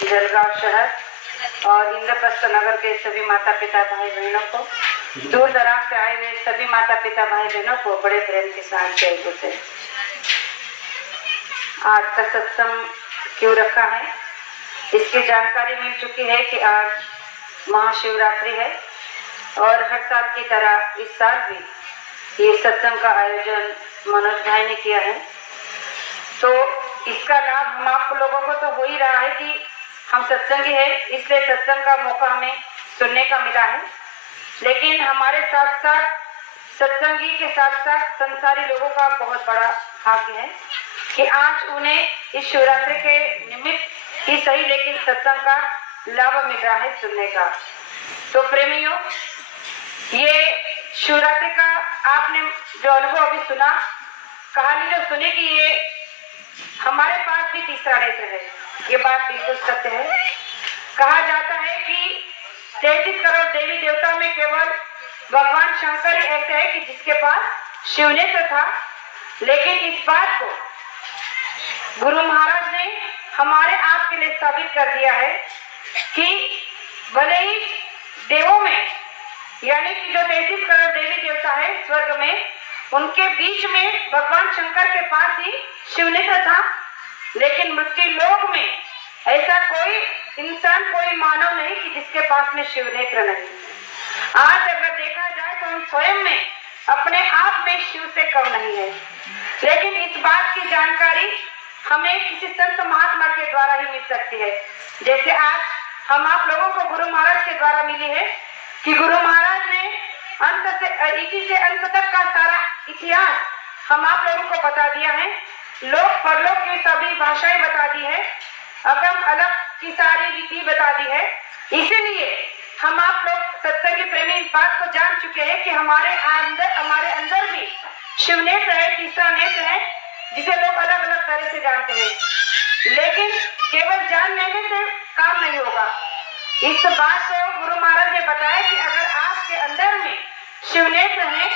जलगांव शहर और इंद्रप्रस्थ नगर के सभी माता पिता भाई बहनों को, दूर दराज से आए हुए सभी माता पिता भाई बहनों को बड़े प्रेम के साथ जय गुरु। आज का सत्संग क्यों रखा है, इसकी जानकारी मिल चुकी है कि आज महाशिवरात्रि है और हर साल की तरह इस साल भी ये सत्संग का आयोजन मनोज भाई ने किया है। तो इसका लाभ हम आप लोगों को तो हो ही रहा है कि हम सत्संगी है, इसलिए सत्संग का मौका हमें सुनने का मिला है। लेकिन हमारे साथ साथ सत्संगी के साथ साथ संसारी लोगों का बहुत बड़ा भाग्य है कि आज उन्हें इस शिवरात्रि के निमित्त ही सही लेकिन सत्संग का लाभ मिल रहा है सुनने का। तो प्रेमियों, ये शिवरात्रि का आपने जो अनुभव अभी सुना, कहानी जो सुनी कि ये हमारे पास भी तीसरा नेत्र है, ये बात बिल्कुल सत्य है। कहा जाता है कि 33 करोड़ देवी देवता में केवल भगवान शंकर ही ऐसे है कि जिसके पास शिव नेत्र था। लेकिन इस बात को गुरु महाराज ने हमारे आप के लिए साबित कर दिया है कि भले ही देवों में यानी कि जो 33 करोड़ देवी देवता है स्वर्ग में, उनके बीच में भगवान शंकर के पास ही शिव नेत्र था, लेकिन मृत्यु लोक में ऐसा कोई इंसान, कोई मानव नहीं कि जिसके पास में शिव नेत्र नहीं। आज अगर देखा जाए तो हम स्वयं में अपने आप में शिव से कम नहीं है, लेकिन इस बात की जानकारी हमें किसी संत महात्मा के द्वारा ही मिल सकती है। जैसे आज हम आप लोगों को गुरु महाराज के द्वारा मिली है कि गुरु महाराज ने अंत से इसी से अंत तक का सारा इतिहास हम आप लोगों को बता दिया है। लोक परलोक की सभी भाषाएं बता दी है, अगम अलग की सारी रीति बता दी है। इसीलिए हम आप लोग सत्संगी प्रेमी इस बात को जान चुके हैं कि हमारे अंदर भी शिव नेत्र है, तीसरा नेत्र है, जिसे लोग अलग अलग तरह से जानते हैं। लेकिन केवल जान लेने से काम नहीं होगा। इस बात को गुरु महाराज ने बताया कि अगर आपके अंदर में शिव नेत्र है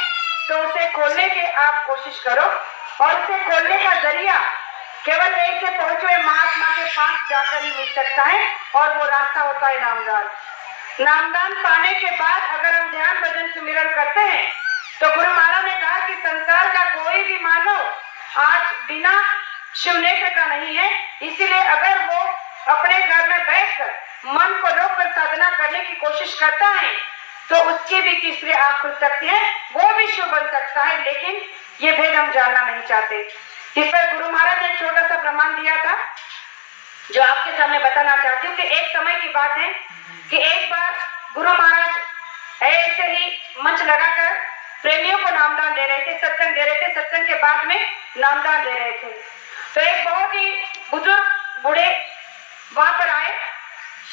तो उसे खोलने की आप कोशिश करो, और उसे खोलने का जरिया केवल ऐसे पहुंचे हुए महात्मा के पास जाकर ही मिल सकता है, और वो रास्ता होता है नामदान। नामदान पाने के बाद अगर हम ध्यान भजन सुमिरन करते हैं तो गुरु महाराज ने कहा कि संसार का कोई भी मानव आज बिना शिव नेत्र का नहीं है। इसीलिए अगर वो अपने घर में बैठकर मन को रोककर साधना करने की कोशिश करता है तो उसकी भी तीसरी आंख खुल सकती है, वो भी शिव बन सकता है। लेकिन ये भेद हम जानना नहीं चाहते। इस पर गुरु महाराज ने छोटा सा प्रमाण दिया था जो आपके सामने बताना चाहती हूँ कि एक समय की बात है कि एक बार गुरु महाराज ऐसे ही मंच लगाकर प्रेमियों को नामदान दे रहे थे, सत्संग दे रहे थे, सत्संग के बाद में नामदान दे रहे थे। तो एक बहुत ही बुजुर्ग बूढ़े वहां पर आए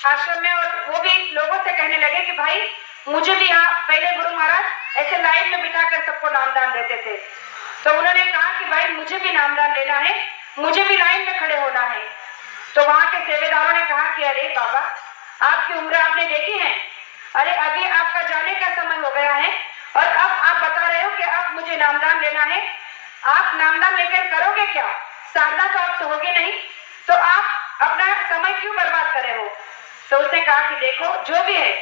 आश्रम में, और वो भी लोगों से कहने लगे कि भाई मुझे भी यहाँ, पहले गुरु महाराज ऐसे लाइन में बिठाकर सबको नामदान देते थे, तो उन्होंने कहा कि भाई मुझे भी नामदान लेना है, मुझे भी लाइन में खड़े होना है। तो वहां के सेवेदारों ने कहा कि अरे बाबा, आपकी उम्र आपने देखी है, अरे अभी आपका जाने का समय हो गया है और अब आप बता रहे हो कि आप मुझे नामदान लेना है। आप नामदान लेकर करोगे क्या? साधना तो आपसे होगी नहीं, तो आप अपना समय क्यों बर्बाद कर रहे हो? तो उसने कहा कि देखो जो भी है,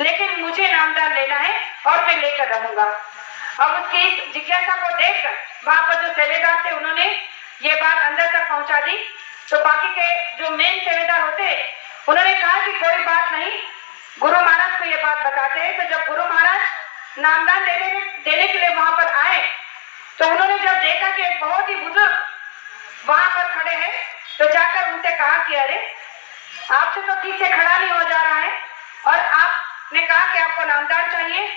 लेकिन मुझे नामदान लेना है और मैं लेकर रहूंगा। अब उसकी इस जिज्ञासा को देखकर वहां पर जो सेवेदार थे उन्होंने ये बात अंदर तक पहुंचा दी। तो बाकी के जो मेन सेवेदार होते उन्होंने कहा कि कोई बात नहीं, गुरु महाराज को ये बात बताते हैं। तो जब गुरु महाराज नामदान देने के लिए वहां पर आए तो उन्होंने जब देखा कि एक बहुत ही बुजुर्ग वहां पर खड़े हैं तो जाकर उनसे कहा कि अरे आपसे तो ठीक से खड़ा नहीं हो जा रहा है और आपने कहा कि आपको नामदान चाहिए,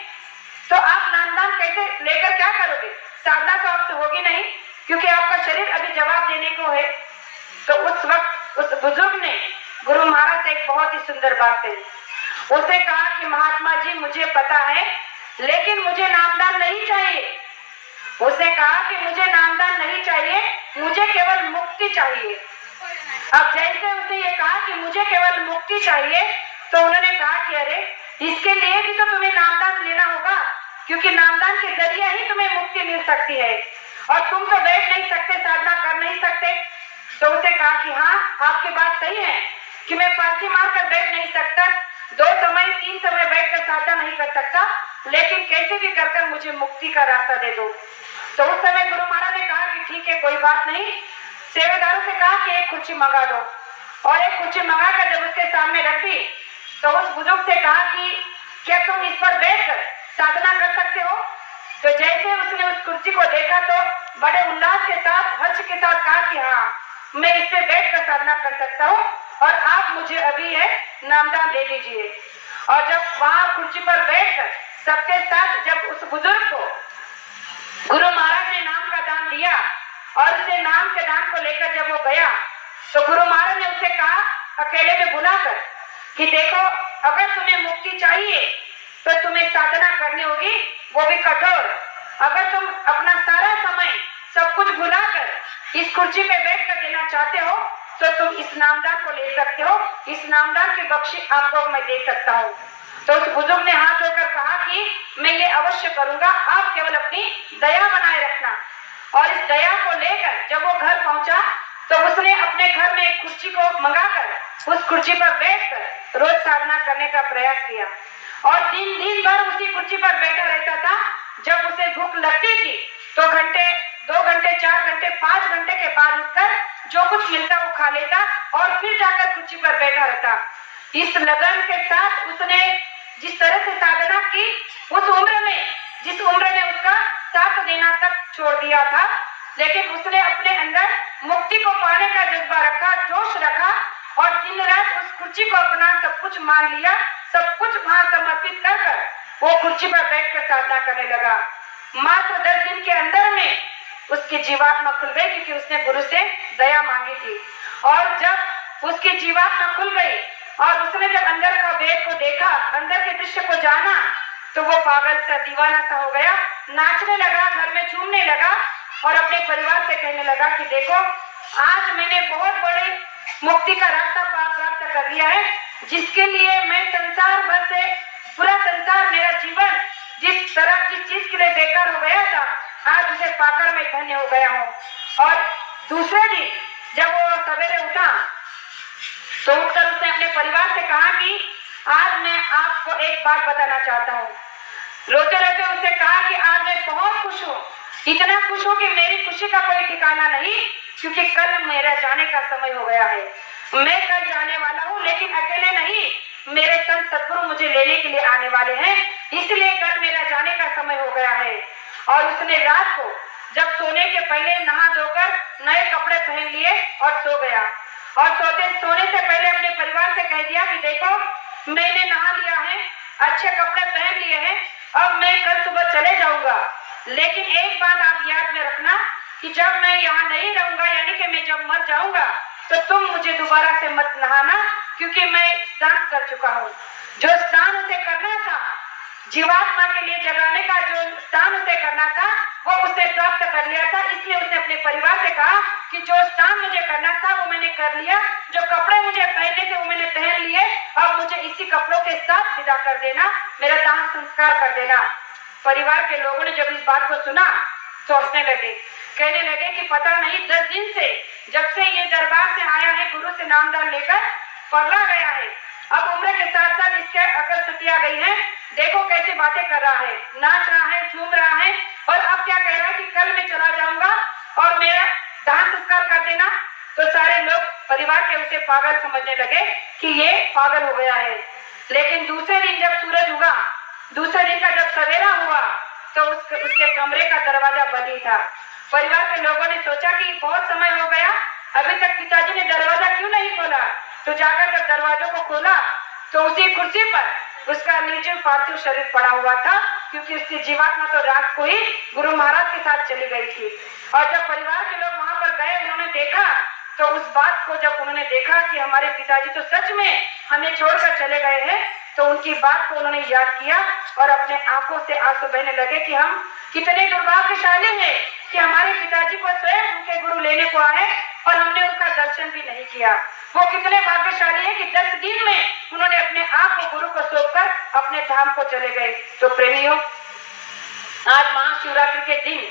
तो आप नामदान कैसे लेकर क्या करोगे? साधना तो आपसे होगी नहीं क्योंकि आपका शरीर अभी जवाब देने को है। तो उस वक्त उस बुजुर्ग ने गुरु महाराज से एक बहुत ही सुंदर बात कही। उसने कहा कि महात्मा जी मुझे पता है, लेकिन मुझे नामदान नहीं चाहिए। उसने कहा कि मुझे नामदान नहीं चाहिए, मुझे केवल मुक्ति चाहिए। अब जैसे उसने ये कहा कि मुझे केवल मुक्ति चाहिए, तो उन्होंने कहा कि अरे इसके लिए भी तो तुम्हें नामदान लेना होगा, क्योंकि नामदान के जरिए ही तुम्हें मुक्ति मिल सकती है, और तुम तो बैठ नहीं सकते, साधना कर नहीं सकते। तो उसे कहा कि हाँ आपकी बात सही है, कि मैं पालथी मारकर बैठ नहीं सकता, 2 समय 3 समय बैठकर साधना नहीं कर सकता, लेकिन कैसे भी कर मुझे मुक्ति का रास्ता दे दो। तो उस समय गुरु महाराज ने कहा कि ठीक है, कोई बात नहीं। सेवादारों से कहा कि एक कुर्सी मंगा दो, और एक कुर्सी मंगाकर जब उसके सामने रख दी तो उस बुजुर्ग से कहा कि क्या तुम इस पर बैठकर साधना कर सकते हो? तो जैसे उसने उस कुर्सी को देखा तो बड़े उल्लास के साथ, हर्ष के साथ कहा कि हाँ, मैं इस पे बैठकर साधना कर सकता हूँ, और आप मुझे अभी है नामदान दे दीजिए। और जब वहां कुर्सी पर बैठकर सबके साथ जब उस बुजुर्ग को गुरु महाराज ने नाम का दान दिया, और उसे नाम के दान को लेकर जब वो गया तो गुरु महाराज ने उसे कहा अकेले में बुलाकर कि देखो, अगर तुम्हें मुक्ति चाहिए तो तुम्हें साधना करनी होगी, वो भी कठोर। अगर तुम अपना सारा समय सब कुछ भुलाकर इस कुर्सी पे बैठकर देना चाहते हो तो तुम इस नामदान को ले सकते हो, इस नामदान की बख्शिश आपको मैं दे सकता हूँ। तो उस बुजुर्ग ने हाथ धोकर कहा कि मैं ये अवश्य करूंगा, आप केवल अपनी दया बनाए रखना। और इस दया को लेकर जब वो घर पहुंचा तो उसने अपने घर में एक कुर्सी को मंगाकर उस कुर्सी पर बैठकर रोज साधना करने का प्रयास किया, और दिन भर उसी कुर्सी पर बैठा रहता था। जब उसे भूख लगती थी तो घंटे, 2 घंटे, 4 घंटे, 5 घंटे के बाद उठकर जो कुछ मिलता वो खा लेता और फिर जाकर कुर्सी पर बैठा रहता। इस लगन के साथ उसने जिस तरह से साधना की, उस उम्र में, जिस उम्र ने उसका साथ देना तक छोड़ दिया था, लेकिन उसने अपने अंदर मुक्ति को पाने का जज्बा रखा, जोश रखा, और दिन रात उस कुर्सी को अपना सब कुछ मान लिया, सब कुछ वहां समर्पित कर वो कुर्सी पर बैठकर साधना करने लगा। मात्र 10 दिन के अंदर में उसकी जीवात्मा खुल गई, क्योंकि उसने गुरु से दया मांगी थी। और जब उसकी जीवात्मा खुल गई और उसने जब अंदर का भेद को देखा, अंदर के दृश्य को जाना, तो वो पागल सा, दीवाना सा हो गया, नाचने लगा, घर में झूमने लगा, और अपने परिवार से कहने लगा कि देखो, आज मैंने बहुत बड़ी मुक्ति का रास्ता प्राप्त कर लिया है, जिसके लिए मैं संसार भर से, पूरा संसार, मेरा जीवन जिस चीज के लिए बेकार हो गया था, आज उसे पाकर मैं धन्य हो गया हूँ। और दूसरे दिन जब वो सवेरे उठा तो उठकर उसने अपने परिवार से कहा कि आज मैं आपको एक बात बताना चाहता हूँ। रोते रोते उससे कहा कि आज मैं बहुत खुश हूँ, इतना खुश हूँ कि मेरी खुशी का कोई ठिकाना नहीं, क्योंकि कल मेरा जाने का समय हो गया है। मैं कल जाने वाला हूँ, लेकिन अकेले नहीं, मेरे संत सद्गुरु मुझे लेने के लिए आने वाले हैं, इसलिए कल मेरा जाने का समय हो गया है। और उसने रात को जब सोने के पहले नहा धोकर नए कपड़े पहन लिए और सो गया, और सोने से पहले अपने परिवार से कह दिया कि देखो, मैंने नहा लिया है, अच्छे कपड़े पहन लिए हैं, अब मैं कल सुबह चले जाऊंगा, लेकिन एक बात आप याद में रखना कि जब मैं यहाँ नहीं रहूंगा, यानी कि मैं जब मर जाऊंगा, तो तुम मुझे दोबारा से मत नहाना, क्योंकि मैं स्नान कर चुका हूँ। जो स्नान उसे करना था, जीवात्मा के लिए जगाने का जो स्नान उसे करना था, वो उसने प्राप्त कर लिया था। इसलिए उसने अपने परिवार से कहा कि जो स्नान मुझे करना था वो मैंने कर लिया, जो कपड़े मुझे पहनने थे वो मैंने पहन लिए, अब मुझे इसी कपड़ों के साथ विदा कर देना, मेरा दाह संस्कार कर देना। परिवार के लोगों ने जब इस बात को सुना तो हंसने लगे, कहने लगे कि पता नहीं 10 दिन से, जब से ये दरबार से आया है, गुरु से नामदान लेकर पगला गया है, अब उम्र के साथ साथ इसके अकल छुट्टियां गई है, देखो कैसे बातें कर रहा है, नाच रहा है, झूम रहा है, और अब क्या कह रहा है कि कल मैं चला जाऊंगा और मेरा दाह संस्कार कर देना। तो सारे लोग परिवार के उसे पागल समझने लगे कि ये पागल हो गया है। लेकिन दूसरे दिन जब सूरज उगा, दूसरे दिन का जब सवेरा हुआ, तो उसके कमरे का दरवाजा बंद ही था। परिवार के लोगों ने सोचा कि बहुत समय हो गया, अभी तक पिताजी ने दरवाजा क्यों नहीं खोला। तो जाकर जब दरवाजों को खोला तो उसी कुर्सी पर उसका निर्जीव पार्थिव शरीर पड़ा हुआ था, क्योंकि उसकी जीवात्मा तो रात को ही गुरु महाराज के साथ चली गई थी। और जब परिवार के लोग वहां पर गए, उन्होंने देखा, तो उस बात को जब उन्होंने देखा कि हमारे पिताजी तो सच में हमें छोड़कर चले गए हैं, तो उनकी बात को उन्होंने याद किया और अपने आंखों से आंसू बहने लगे कि हम कितने दुर्भाग्यशाली हैं कि हमारे पिताजी को स्वयं उनके गुरु लेने को आए और हमने उनका दर्शन भी नहीं किया। वो कितने भाग्यशाली है कि 10 दिन में उन्होंने अपने आप को गुरु को सौंपकर अपने धाम को चले गए। तो प्रेमियों, आज महाशिवरात्रि के दिन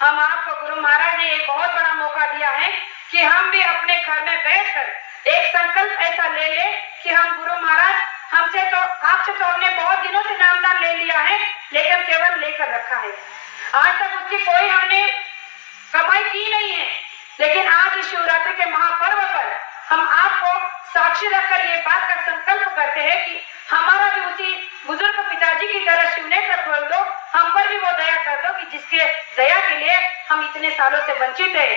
हम आपको गुरु महाराज ने एक बहुत बड़ा मौका दिया है कि हम भी अपने घर में बैठकर एक संकल्प ऐसा ले ले कि हम गुरु महाराज हमसे तो आपसे तो हमने बहुत दिनों से नामदान ले लिया है, लेकिन केवल लेकर रखा है, आज तक उसकी कोई हमने कमाई की नहीं है, लेकिन आज इस शिवरात्रि के महापर्व पर हम आपको साक्षी रखकर ये बात का संकल्प करते हैं कि हमारा भी उसी बुजुर्ग पिताजी की तरह शिवनेत्र खोल दो, हम पर भी वो दया कर दो कि जिसके दया के लिए हम इतने सालों से वंचित है।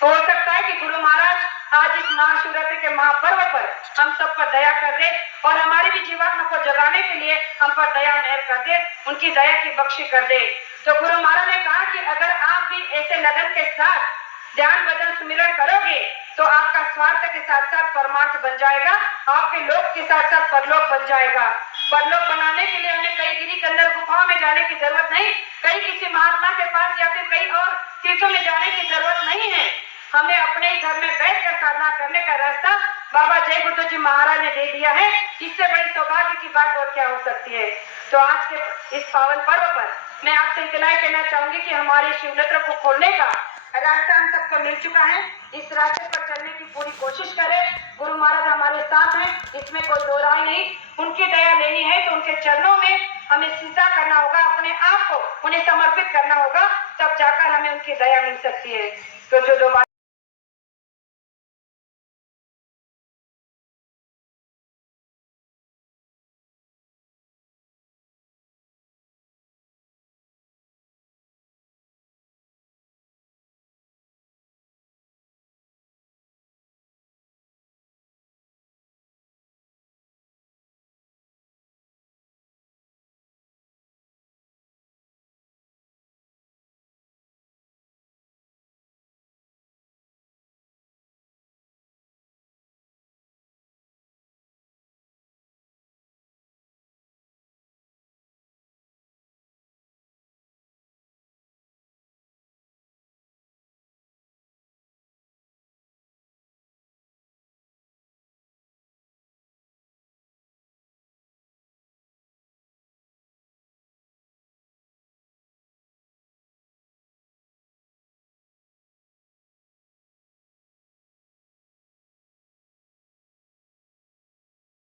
तो हो सकता है कि गुरु महाराज आज इस महाशिवरात्रि के महापर्व पर हम सब पर दया कर दे और हमारी भी जीवात्मा को जगाने के लिए हम पर दया मेहर कर दे, उनकी दया की बख्शी कर दे। तो गुरु महाराज ने कहा कि अगर आप भी ऐसे लगन के साथ ध्यान भजन सुमिरन करोगे तो आपका स्वार्थ के साथ साथ परमार्थ बन जाएगा, आपके लोक के साथ साथ परलोक बन जाएगा। परलोक बनाने के लिए हमें कई गिरी कंदर गुफाओं में जाने की जरूरत नहीं, कई किसी महात्मा के पास या फिर कई और तीर्थों में जाने की जरूरत नहीं है। हमें अपने ही घर में बैठकर साधना करने का रास्ता बाबा जय गुरु जी महाराज ने दे दिया है, इससे बड़ी सौभाग्य की बात और क्या हो सकती है। तो आज के इस पावन पर्व पर मैं आपसे इतना ही कहना चाहूंगी कि हमारे शिवनेत्र को खोलने का रास्ता हम सबको मिल चुका है, इस रास्ते पर चलने की पूरी कोशिश करें। गुरु महाराज हमारे साथ हैं, इसमें कोई दो राय नहीं, उनकी दया लेनी है तो उनके चरणों में हमें सीधा करना होगा, अपने आप को उन्हें समर्पित करना होगा, तब जाकर हमें उनकी दया मिल सकती है। तो जो दो